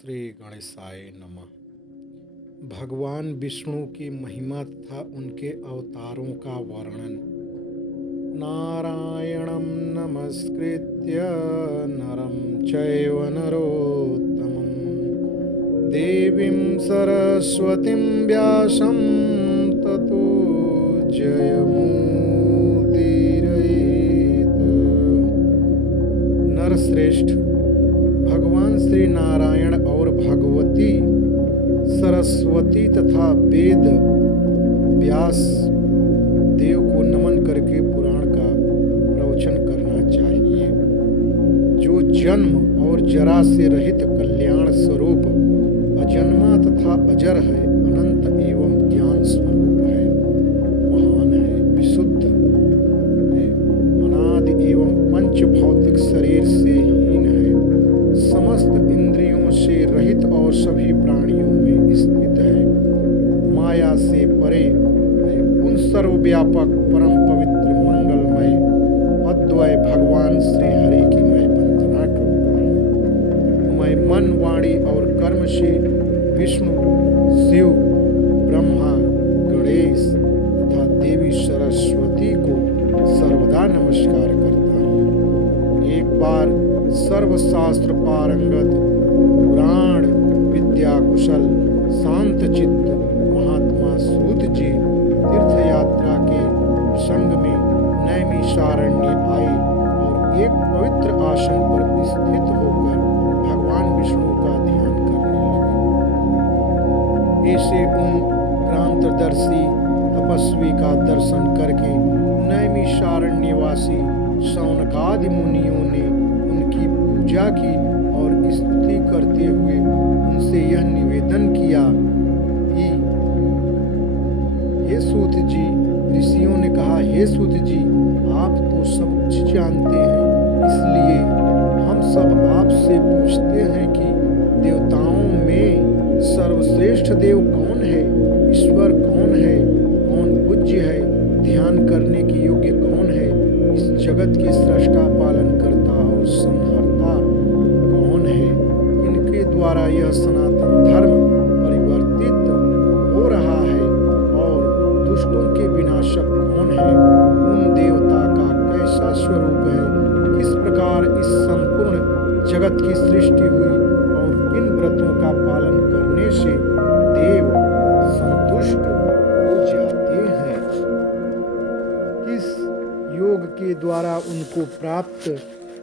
श्री गणेशाय नमः। भगवान विष्णु की महिमा तथा उनके अवतारों का वर्णन। नारायणं नमस्कृत्य नरं चैव नरोत्तमं देवीं सरस्वतीं व्यासं ततो जयमुदीरयेत्। नरश्रेष्ठ भगवान श्री नारायण और भगवती सरस्वती तथा वेद व्यास देव को नमन करके पुराण का प्रवचन करना चाहिए। जो जन्म और जरा से रहित कल्याण स्वरूप अजन्मा तथा अजर है, अनंत एवं ज्ञान स्वरूप है, महान है, विशुद्ध है, अनादि एवं पंच भौतिक शरीर से हीन है, समस्त इंद्रियों से रहित और सभी प्राणियों में स्थित है, माया से परे है, उन सर्वव्यापक परम पवित्र मंगलमय अद्वय भगवान श्री हरि की मैं वंदना करता हूँ। मैं मन, वाणी और कर्म से विष्णु, शिव, ब्रह्मा, गणेश तथा देवी सरस्वती को सर्वदा नमस्कार करता हूँ। एक बार सर्वशास्त्र पारंगत, पुराण विद्या कुशल, शांत चित्त महात्मा सूत जी तीर्थ यात्रा के प्रसंग में नैमिषारण्य आए और एक पवित्र आसन पर स्थित होकर भगवान विष्णु का ध्यान करने लगे। ऐसे उन क्रांतदर्शी तपस्वी का दर्शन करके नैमिषारण्यवासी शौनकादि मुनियों ने उनकी पूजा की और स्तुति करते हुए उनसे यह निवेदन किया कि हे सूत जी, ऋषियों ने कहा, हे सूत जी, आप तो सब कुछ जानते हैं, इसलिए हम सब आपसे पूछते हैं कि देवताओं में सर्वश्रेष्ठ देव कौन है, ईश्वर कौन है, कौन पूज्य है, ध्यान करने की योग्य कौन है, इस जगत की सृष्टा पालन करता और संहर्ता कौन है, इनके द्वारा यह सनातन धर्म परिवर्तित हो रहा है और दुष्टों के विनाशक कौन है, उन देवता का कैसा स्वरूप है, किस प्रकार इस संपूर्ण जगत की सृष्टि हुई और किन व्रतों का पालन करने से देव संतुष्ट हो जाते हैं, किस योग के द्वारा उनको प्राप्त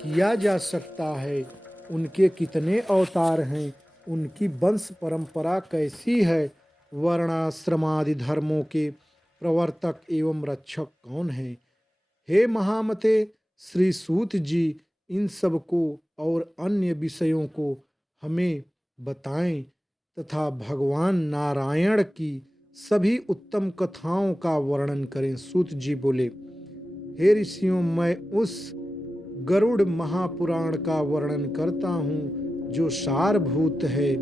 किया जा सकता है, उनके कितने अवतार हैं, उनकी वंश परंपरा कैसी है, वर्णाश्रमादि धर्मों के प्रवर्तक एवं रक्षक कौन है। हे महामते श्री सूत जी, इन सब को और अन्य विषयों को हमें बताएं तथा भगवान नारायण की सभी उत्तम कथाओं का वर्णन करें। सूत जी बोले, हे ऋषियों, मैं उस गरुड़ महापुराण का वर्णन करता हूँ जो सारभूत है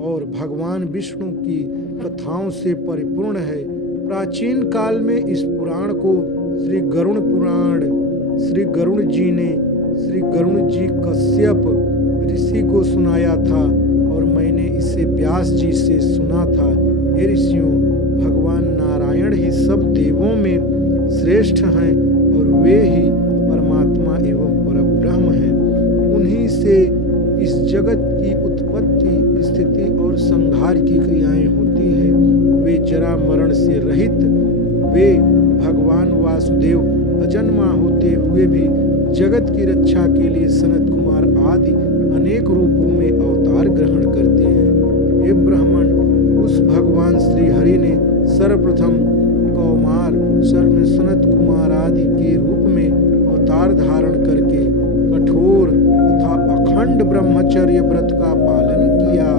और भगवान विष्णु की कथाओं से परिपूर्ण है। प्राचीन काल में इस पुराण को श्री गरुड़ पुराण श्री गरुड़ जी कश्यप ऋषि को सुनाया था और मैंने इसे व्यास जी से सुना था। हे ऋषियों, भगवान नारायण ही सब देवों में श्रेष्ठ हैं और वे ही परमात्मा एवं परब्रह्म हैं। उन्हीं से इस जगत की उत्पत्ति, स्थिति और संहार की क्रियाएं होती है। वे जरा मरण से रहित, वे भगवान वासुदेव अजन्मा होते हुए भी जगत की रक्षा के लिए सनत कुमार आदि अनेक रूपों में अवतार ग्रहण करते हैं। हे ब्राह्मण, उस भगवान श्री हरि ने सर्वप्रथम कौमार सनत कुमार आदि के रूप में अवतार धारण करके कठोर तथा अखंड ब्रह्मचर्य व्रत का पालन किया।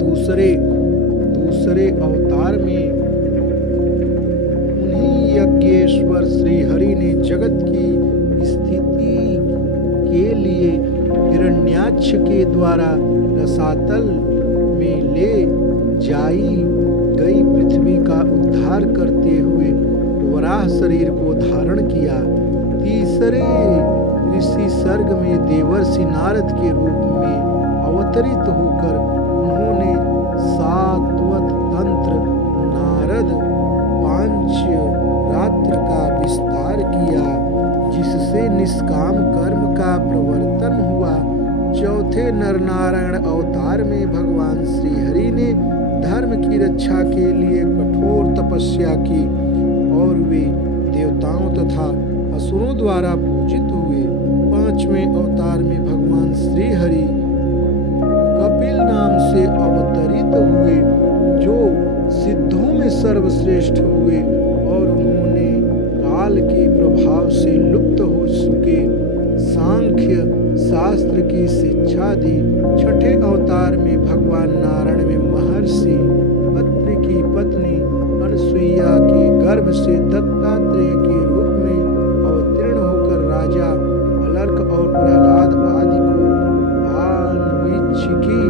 दूसरे अवतार में उन्हीं यज्ञेश्वर श्री हरि ने जगत की स्थिति के लिए हिरण्याक्ष के द्वारा रसातल में ले जाई गई पृथ्वी का उद्धार करते हुए वराह शरीर को धारण किया। तीसरे ऋषि सर्ग में देवर्षि नारद के रूप में अवतरित होकर उन्होंने सात्वत तंत्र नारद पांच रात्र का विस्तार किया, जिससे निष्काम कर्म का प्रवर्तन हुआ। चौथे नरनारायण अवतार में भगवान श्री हरि ने धर्म की रक्षा के लिए कठोर तपस्या की और वे देवताओं तथा असुरों द्वारा पूजित हुए। पांचवें अवतार में भगवान श्री हरि कपिल नाम से अवतरित हुए, जो सिद्धों में सर्वश्रेष्ठ हुए और उन्होंने काल के प्रभाव से लुप्त हो चुके सांख्य शास्त्र की शिक्षा दी। छठे अवतार में भगवान नारायण में महर्षि अत्रि की पत्नी अनसुईया के गर्भ से दत्तात्रेय के रूप में अवतीर्ण होकर राजा अलर्क और प्रहलाद आदि को आन्वीक्षिकी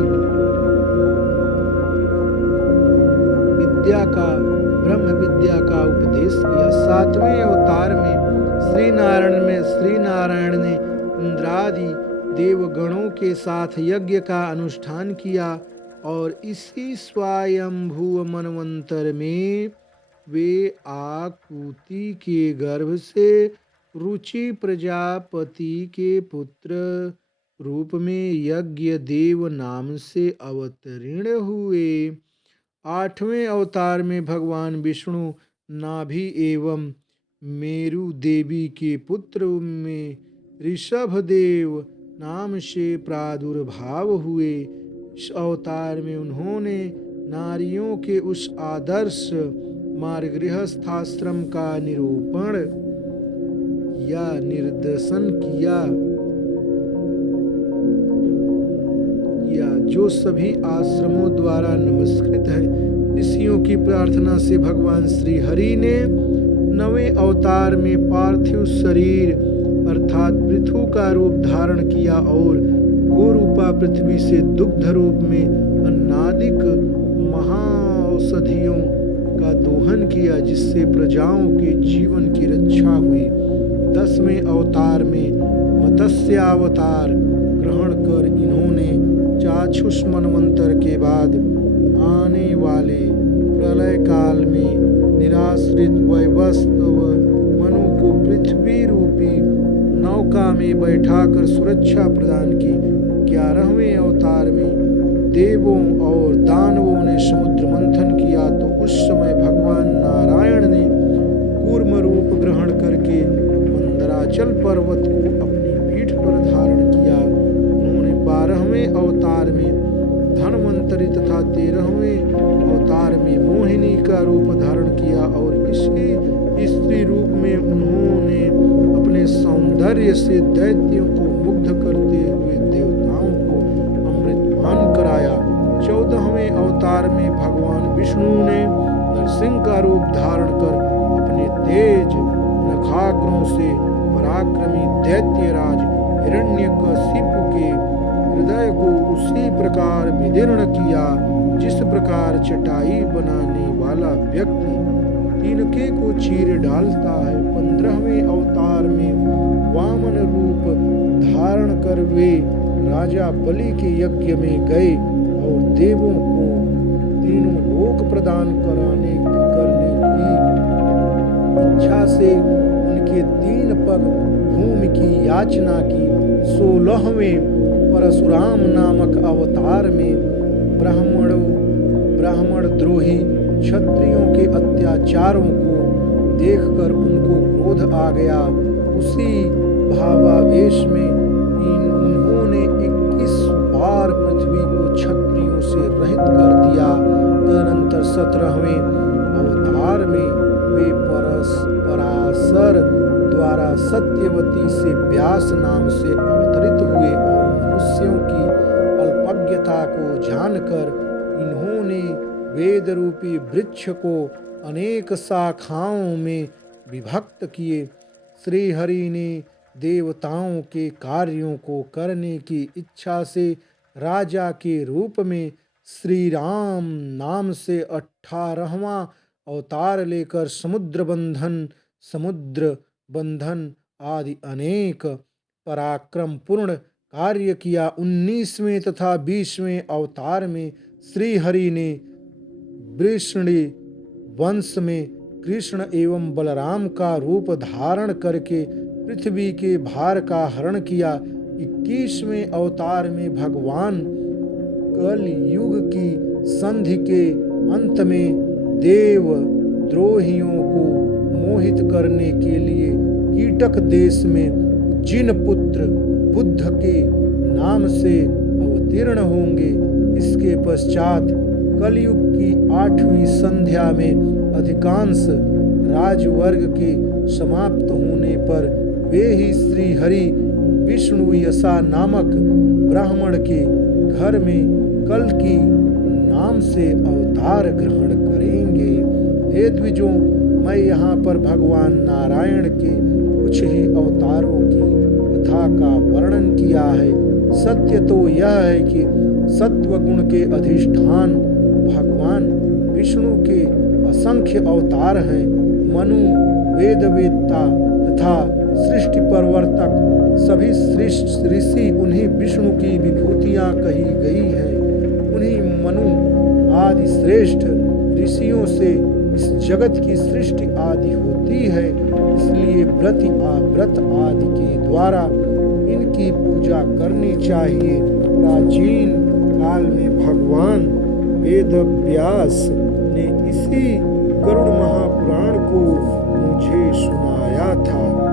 विद्या का ब्रह्म विद्या का उपदेश किया। सातवें अवतार में श्री नारायण ने इंद्रादि देवगणों के साथ यज्ञ का अनुष्ठान किया और इसी स्वयंभू मनवंतर में वे आकुति के गर्भ से रुचि प्रजापति के पुत्र रूप में यज्ञ देव नाम से अवतीर्ण हुए। आठवें अवतार में भगवान विष्णु नाभि एवं मेरु देवी के पुत्र में ऋषभ देव नाम से प्रादुर्भाव हुए। इस अवतार में उन्होंने नारियों के उस आदर्श मार्ग गृहस्थाश्रम का निरूपण या निर्देशन किया जो सभी आश्रमों द्वारा नमस्कृत है। ऋषियों की प्रार्थना से भगवान श्री हरि ने नवें अवतार में पार्थिव शरीर अर्थात पृथु का रूप धारण किया और गोरूपा पृथ्वी से दुग्ध रूप में अन्नादिक महाऔषधियों का दोहन किया, जिससे प्रजाओं के जीवन की रक्षा हुई। 10वें अवतार में मत्स्यावतार ग्रहण कर इन्होंने चाक्षुष मनवंतर के बाद आने वाले प्रलय काल में निराश्रित वैवस्वत मनु को पृथ्वी रूपी नौका में बैठाकर सुरक्षा प्रदान की। 11वें अवतार में देवों और दानवों ने समुद्र मंथन किया, तो उस समय भगवान नारायण ने कूर्म रूप ग्रहण करके मंदराचल पर्वत को अपनी पीठ पर धारण किया। उन्होंने 12वें अवतार में धन्वंतरी तथा 13वें अवतार में मोहिनी का रूप धारण किया और इसी स्त्री रूप में उन्होंने अपने सौंदर्य से दैत्यों को मुग्ध करते हुए देवताओं को अमृतपान कराया। 14वें अवतार में भगवान विष्णु ने नरसिंह का रूप धारण कर अपने तेज नखाग्रों से पराक्रमी दैत्यराज हिरण्यकशिपु के हृदय को उसी प्रकार विदीर्ण किया जिस प्रकार चटाई बनाने वाला व्यक्ति तिनके को चीर डालता है। 15वें अवतार में वामन रूप धारण कर वे राजा बलि के यज्ञ में गए और देवों को तीनों लोक प्रदान करने की इच्छा से उनके 3 पग भूमि की याचना की। 16वें परशुराम नामक अवतार में ब्राह्मण द्रोही क्षत्रियों के अत्याचारों को देखकर उनको क्रोध आ गया। उसी भावावेश में उन्होंने 21 बार पृथ्वी को क्षत्रियों से रहित कर दिया। तदनंतर 17वें अवतार में वे पराशर द्वारा सत्यवती से व्यास नाम से अवतरित हुए और मनुष्यों की अल्पज्ञता को जानकर इन्होंने वेद रूपी वृक्ष को अनेक शाखाओं में विभक्त किए। श्री हरि ने देवताओं के कार्यों को करने की इच्छा से राजा के रूप में श्री राम नाम से 18वां अवतार लेकर समुद्र बंधन आदि अनेक पराक्रम पूर्ण कार्य किया। 19वें तथा 20वें अवतार में श्री हरि ने वृषणी वंश में कृष्ण एवं बलराम का रूप धारण करके पृथ्वी के भार का हरण किया। 21वें अवतार में भगवान कल युग की संधि के अंत में देव द्रोहियों को मोहित करने के लिए कीटक देश में उज्जैन पुत्र बुद्ध के नाम से अवतीर्ण होंगे। इसके पश्चात कलयुग की 8वीं संध्या में अधिकांश राजवर्ग के समाप्त होने पर वे ही श्री हरि विष्णु यसा नामक ब्राह्मण के घर में कल की नाम से अवतार ग्रहण करेंगे। हे द्विजों, मैं यहाँ पर भगवान नारायण के कुछ ही अवतारों की कथा का वर्णन किया है। सत्य तो यह है कि सत्व गुण के अधिष्ठान भगवान विष्णु के असंख्य अवतार हैं। मनु, वेदवेत्ता तथा सृष्टि प्रवर्तक सभी ऋषि उन्हीं विष्णु की विभूतियां कही गई है। उन्हीं मनु आदि श्रेष्ठ ऋषियों से इस जगत की सृष्टि आदि होती है। इसलिए व्रत आदि के द्वारा इनकी पूजा करनी चाहिए। प्राचीन काल में भगवान वेद व्यास ने इसी गरुड़ महापुराण को मुझे सुनाया था।